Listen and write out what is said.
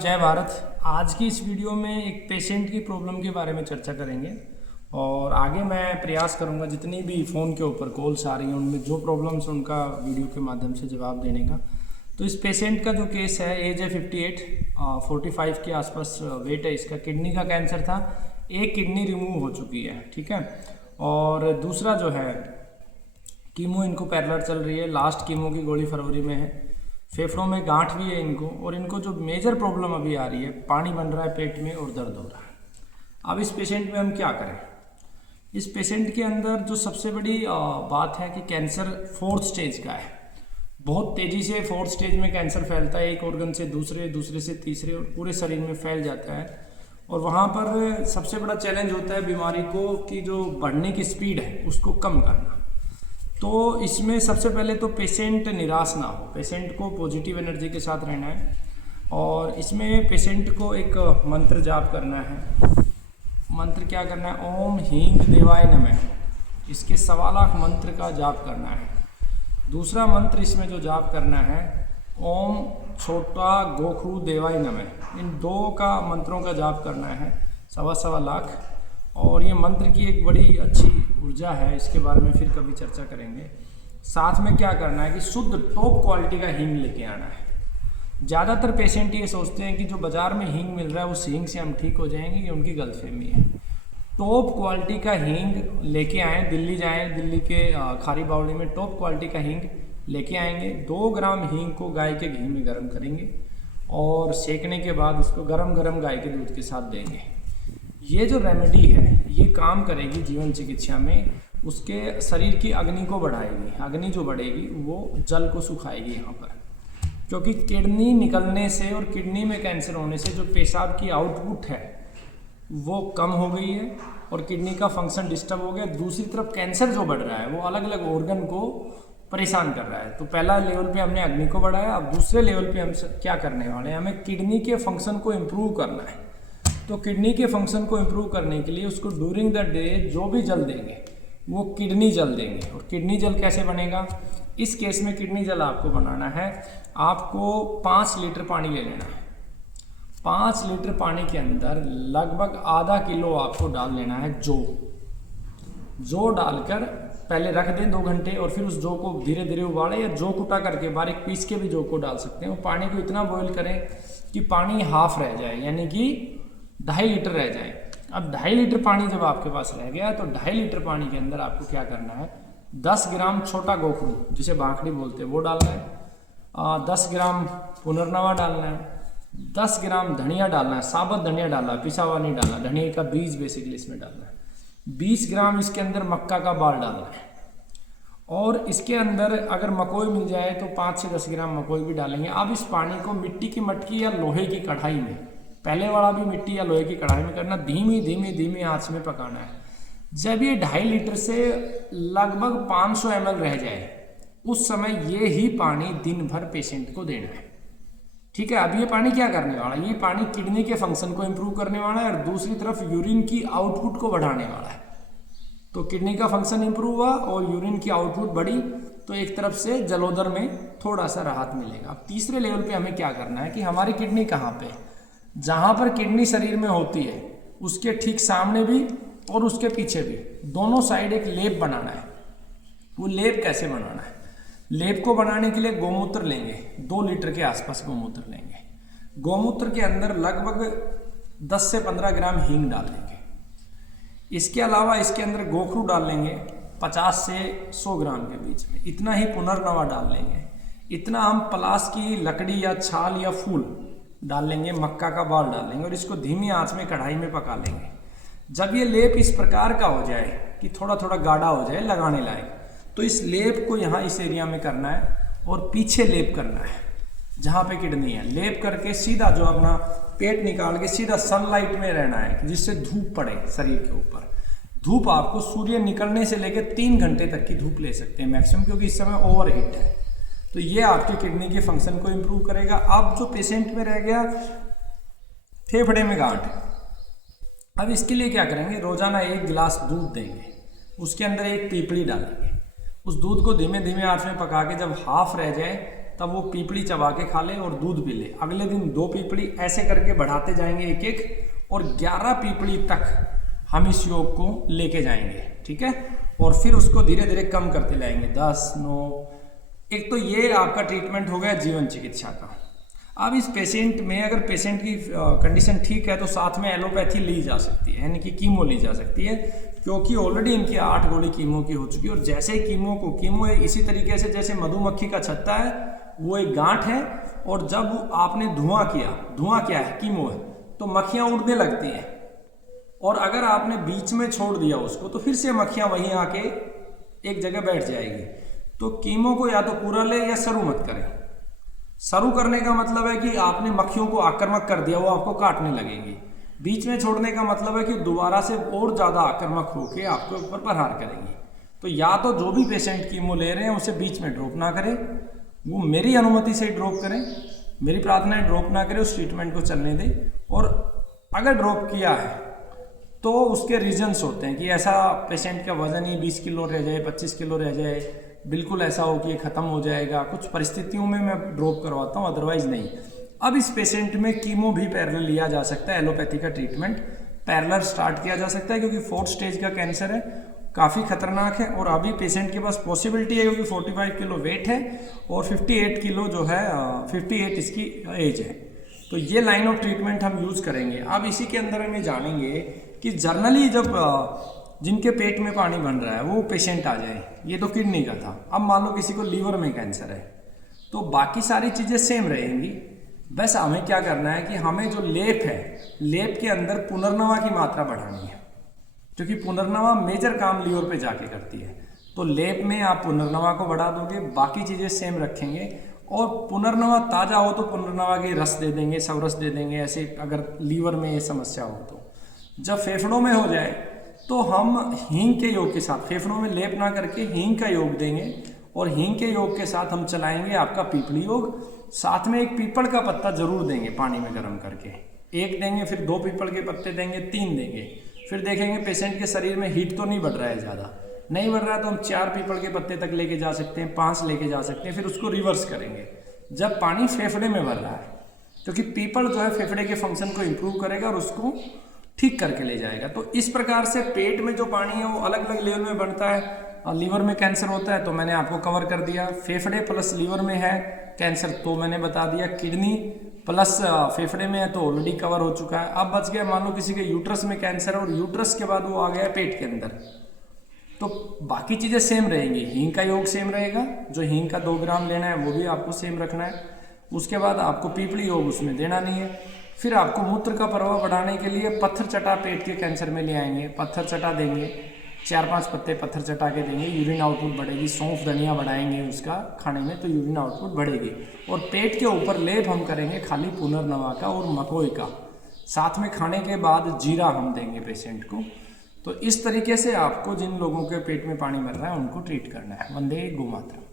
जय भारत। आज की इस वीडियो में एक पेशेंट की प्रॉब्लम के बारे में चर्चा करेंगे और आगे मैं प्रयास करूंगा जितनी भी फ़ोन के ऊपर कॉल्स आ रही हैं उनमें जो प्रॉब्लम्स उनका वीडियो के माध्यम से जवाब देने का। तो इस पेशेंट का जो केस है, एज है 58, 45 के आसपास वेट है इसका। किडनी का कैंसर था, एक किडनी रिमूव हो चुकी है, ठीक है। और दूसरा जो है कीमो इनको पैरेलल चल रही है, लास्ट कीमो की गोली फरवरी में है। फेफड़ों में गांठ भी है इनको, और इनको जो मेजर प्रॉब्लम अभी आ रही है, पानी बन रहा है पेट में और दर्द हो रहा है। अब इस पेशेंट में हम क्या करें? इस पेशेंट के अंदर जो सबसे बड़ी बात है कि कैंसर 4th स्टेज का है। बहुत तेज़ी से 4th स्टेज में कैंसर फैलता है, एक ऑर्गन से दूसरे, दूसरे से तीसरे और पूरे शरीर में फैल जाता है। और वहाँ पर सबसे बड़ा चैलेंज होता है बीमारी को कि जो बढ़ने की स्पीड है उसको कम करना। तो इसमें सबसे पहले तो पेशेंट निराश ना हो, पेशेंट को पॉजिटिव एनर्जी के साथ रहना है। और इसमें पेशेंट को एक मंत्र जाप करना है। मंत्र क्या करना है? ओम हींग देवाय नमः, इसके 1.25 लाख मंत्र का जाप करना है। दूसरा मंत्र इसमें जो जाप करना है, ओम छोटा गोखरू देवाय नमः। इन दो का मंत्रों का जाप करना है 1.25 लाख। और ये मंत्र की एक बड़ी अच्छी ऊर्जा है, इसके बारे में फिर कभी चर्चा करेंगे। साथ में क्या करना है कि शुद्ध टॉप क्वालिटी का हींग लेके आना है। ज़्यादातर पेशेंट ये सोचते हैं कि जो बाज़ार में हींग मिल रहा है उस हींग से हम ठीक हो जाएंगे, ये उनकी गलतफहमी है। टॉप क्वालिटी का हींग लेके आएँ, दिल्ली जाएँ, दिल्ली के खारी बावड़ी में टॉप क्वालिटी का हींग लेके आएंगे। 2 ग्राम हींग को गाय के घी में गर्म करेंगे और सेकने के बाद उसको गरम गरम गाय के दूध के साथ देंगे। ये जो रेमेडी है ये काम करेगी जीवन चिकित्सा में, उसके शरीर की अग्नि को बढ़ाएगी। अग्नि जो बढ़ेगी वो जल को सुखाएगी यहाँ पर, क्योंकि किडनी निकलने से और किडनी में कैंसर होने से जो पेशाब की आउटपुट है वो कम हो गई है और किडनी का फंक्शन डिस्टर्ब हो गया। दूसरी तरफ कैंसर जो बढ़ रहा है वो अलग अलग ऑर्गन को परेशान कर रहा है। तो पहला लेवल पे हमने अग्नि को बढ़ाया, अब दूसरे लेवल पे हम क्या करने वाले हैं? हमें किडनी के फंक्शन को इम्प्रूव करना है। तो किडनी के फंक्शन को इम्प्रूव करने के लिए उसको ड्यूरिंग द डे जो भी जल देंगे वो किडनी जल देंगे। और किडनी जल कैसे बनेगा? इस केस में किडनी जल आपको बनाना है, आपको 5 लीटर पानी ले लेना है। 5 लीटर पानी के अंदर लगभग आधा किलो आपको डाल लेना है जौ डालकर पहले रख दें 2 घंटे, और फिर उस जौ को धीरे धीरे उबालें, या जौ कुटा करके बारीक पीस के भी जौ को डाल सकते हैं। वो पानी को इतना बॉईल करें कि पानी हाफ रह जाए, यानी कि 2.5 लीटर रह जाए। अब 2.5 लीटर पानी जब आपके पास रह गया तो 2.5 लीटर पानी के अंदर आपको क्या करना है? 10 ग्राम छोटा गोखरू जिसे बाखड़ी बोलते हैं वो डालना है, 10 ग्राम पुनर्नवा डालना है, 10 ग्राम धनिया डालना है, साबुत धनिया डालना है, पिसा हुआ नहीं डालना, धनिया का बीज बेसिकली इसमें डालना है। 20 ग्राम इसके अंदर मक्का का बाल डालना है। और इसके अंदर अगर मकोई मिल जाए तो 5 से 10 ग्राम मकोई भी डालेंगे। अब इस पानी को मिट्टी की मटकी या लोहे की कढ़ाई में, पहले वाला भी मिट्टी या लोहे की कढ़ाई में करना, धीमी धीमी धीमी आंच में पकाना है। जब ये 2.5 लीटर से लगभग 500 ml रह जाए उस समय ये ही पानी दिन भर पेशेंट को देना है, ठीक है। अब ये पानी क्या करने वाला है? ये पानी किडनी के फंक्शन को इम्प्रूव करने वाला है और दूसरी तरफ यूरिन की आउटपुट को बढ़ाने वाला है। तो किडनी का फंक्शन इम्प्रूव हुआ और यूरिन की आउटपुट बढ़ी तो एक तरफ से जलोदर में थोड़ा सा राहत मिलेगा। अब तीसरे लेवल पे हमें क्या करना है कि हमारी किडनी कहाँ पे? जहाँ पर किडनी शरीर में होती है उसके ठीक सामने भी और उसके पीछे भी, दोनों साइड एक लेप बनाना है। वो लेप कैसे बनाना है? लेप को बनाने के लिए गोमूत्र लेंगे, 2 लीटर के आसपास गोमूत्र लेंगे। गोमूत्र के अंदर लगभग 10 से 15 ग्राम हींग डाल देंगे। इसके अलावा इसके अंदर गोखरू डाल लेंगे 50 से 100 ग्राम के बीच में, इतना ही पुनर्नवा डाल लेंगे, इतना हम पलास की लकड़ी या छाल या फूल डाल लेंगे, मक्का का बाल डाल लेंगे और इसको धीमी आंच में कढ़ाई में पका लेंगे। जब ये लेप इस प्रकार का हो जाए कि थोड़ा थोड़ा गाढ़ा हो जाए, लगाने लायक, तो इस लेप को यहाँ इस एरिया में करना है और पीछे लेप करना है जहाँ पे किडनी है। लेप करके सीधा जो अपना पेट निकाल के सीधा सनलाइट में रहना है, जिससे धूप पड़े शरीर के ऊपर। धूप आपको सूर्य निकलने से लेकर 3 घंटे तक की धूप ले सकते हैं मैक्सिमम, क्योंकि इस समय ओवरहीट है। तो ये आपके किडनी के फंक्शन को इम्प्रूव करेगा। अब जो पेशेंट में रह गया फेफड़े में गांठ, अब इसके लिए क्या करेंगे? रोजाना 1 गिलास दूध देंगे, उसके अंदर 1 पीपली डालेंगे, उस दूध को धीमे धीमे आंच में पका के जब हाफ रह जाए तब वो पीपली चबा के खा ले और दूध पी ले। अगले दिन 2 पीपली, ऐसे करके बढ़ाते जाएंगे एक एक, और 11 पीपली तक हम इस योग को लेके जाएंगे, ठीक है। और फिर उसको धीरे धीरे कम करते जाएंगे, 10, 9। एक तो ये आपका ट्रीटमेंट हो गया जीवन चिकित्सा का। अब इस पेशेंट में अगर पेशेंट की कंडीशन ठीक है तो साथ में एलोपैथी ली जा सकती है, यानी कि कीमो ली जा सकती है, क्योंकि ऑलरेडी इनकी 8 गोली कीमो की हो चुकी है। और जैसे ही कीमो इसी तरीके से जैसे मधुमक्खी का छत्ता है, वो एक गांठ है, और जब आपने धुआं क्या है, कीमो है, तो मक्खियां उड़ने लगती हैं। और अगर आपने बीच में छोड़ दिया उसको तो फिर से मक्खियां वहीं आके एक जगह बैठ जाएगी। तो कीमो को या तो पूरा ले या शुरू मत करें। शुरू करने का मतलब है कि आपने मक्खियों को आक्रामक कर दिया, वो आपको काटने लगेंगी। बीच में छोड़ने का मतलब है कि दोबारा से और ज़्यादा आक्रामक होकर आपके ऊपर प्रहार करेंगी। तो या तो जो भी पेशेंट कीमो ले रहे हैं उसे बीच में ड्रॉप ना करें, वो मेरी अनुमति से ड्रॉप करें, मेरी प्रार्थना है ड्रॉप ना करें, उस ट्रीटमेंट को चलने दें। और अगर ड्रॉप किया है तो उसके रीजन्स होते हैं कि ऐसा पेशेंट का वजन ही 20 किलो रह जाए, 25 किलो रह जाए, बिल्कुल ऐसा हो कि ख़त्म हो जाएगा, कुछ परिस्थितियों में मैं ड्रॉप करवाता हूँ, अदरवाइज नहीं। अब इस पेशेंट में कीमो भी पैरेलल लिया जा सकता है, एलोपैथी का ट्रीटमेंट पैरेलल स्टार्ट किया जा सकता है, क्योंकि 4th स्टेज का कैंसर है, काफ़ी खतरनाक है। और अभी पेशेंट के पास पॉसिबिलिटी है, क्योंकि 45 किलो वेट है और 58 किलो जो है 58 इसकी एज है। तो ये लाइन ऑफ ट्रीटमेंट हम यूज़ करेंगे। अब इसी के अंदर हमें जानेंगे कि जर्नली जब जिनके पेट में पानी बन रहा है वो पेशेंट आ जाए, ये तो किडनी का था, अब मान लो किसी को लीवर में कैंसर है, तो बाकी सारी चीज़ें सेम रहेंगी। बस हमें क्या करना है कि हमें जो लेप है, लेप के अंदर पुनर्नवा की मात्रा बढ़ानी है, क्योंकि पुनर्नवा मेजर काम लीवर पे जाके करती है। तो लेप में आप पुनर्नवा को बढ़ा दोगे, बाकी चीज़ें सेम रखेंगे। और पुनर्नवा ताज़ा हो तो पुनर्नवा के रस दे देंगे, सब रस दे देंगे, ऐसे अगर लीवर में ये समस्या हो तो। जब फेफड़ों में हो जाए तो हम हींग के योग के साथ, फेफड़ों में लेप ना करके हींग का योग देंगे, और हींग के योग के साथ हम चलाएंगे आपका पीपली योग। साथ में एक पीपल का पत्ता जरूर देंगे पानी में गर्म करके, 1 देंगे, फिर 2 पीपल के पत्ते देंगे, 3 देंगे। फिर देखेंगे पेशेंट के शरीर में हीट तो नहीं बढ़ रहा है, ज़्यादा नहीं बढ़ रहा है, तो हम 4 पीपल के पत्ते तक लेके जा सकते हैं, 5 लेके जा सकते हैं। फिर उसको रिवर्स करेंगे जब पानी फेफड़े में भर रहा है, क्योंकि पीपल जो है फेफड़े के फंक्शन को इम्प्रूव करेगा और उसको ठीक करके ले जाएगा। तो इस प्रकार से पेट में जो पानी है वो अलग अलग लेवल में बनता है। और लीवर में कैंसर होता है तो मैंने आपको कवर कर दिया, फेफड़े प्लस लीवर में है कैंसर तो मैंने बता दिया, किडनी प्लस फेफड़े में है तो ऑलरेडी कवर हो चुका है। अब बच गया मान लो किसी के यूट्रस में कैंसर है और यूट्रस के बाद वो आ गया पेट के अंदर, तो बाकी चीज़ें सेम रहेंगी। हींग का योग सेम रहेगा, जो हींग का 2 ग्राम लेना है वो भी आपको सेम रखना है। उसके बाद आपको पीपली योग उसमें देना नहीं है। फिर आपको मूत्र का प्रवाह बढ़ाने के लिए पत्थर चटा पेट के कैंसर में ले आएंगे, पत्थर चटा देंगे, 4-5 पत्ते पत्थर चटा के देंगे, यूरिन आउटपुट बढ़ेगी। सौंफ धनिया बढ़ाएंगे उसका खाने में तो यूरिन आउटपुट बढ़ेगी। और पेट के ऊपर लेप हम करेंगे खाली पुनर्नवा का और मकोई का, साथ में खाने के बाद जीरा हम देंगे पेशेंट को। तो इस तरीके से आपको जिन लोगों के पेट में पानी भर रहा है उनको ट्रीट करना है। वंदे गोमातरम।